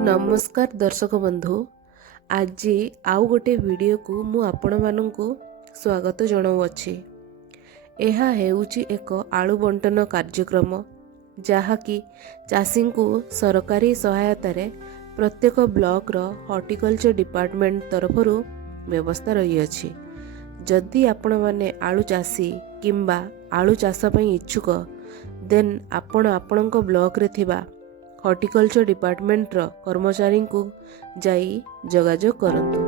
नमस्कार दर्शक बंधु आज आउ गोटे वीडियो को मु आपण माननकु स्वागत जणाउछि। एहा हेउछि एक आलू बंटन कार्यक्रम जहाँकि चाषी को सरकारी सहायता रे प्रत्येक ब्लॉक रो हॉर्टिकल्चर डिपार्टमेंट तरफरु व्यवस्था रही अछि। जदि आपण माने आलू चाषी किंबा आलू चाष पई इच्छुक देन आपण आपणक ब्लॉक रे थिबा हॉर्टिकल्चर डिपार्टमेंट रो कर्मचारी को जाई जोगाजोग करंतु।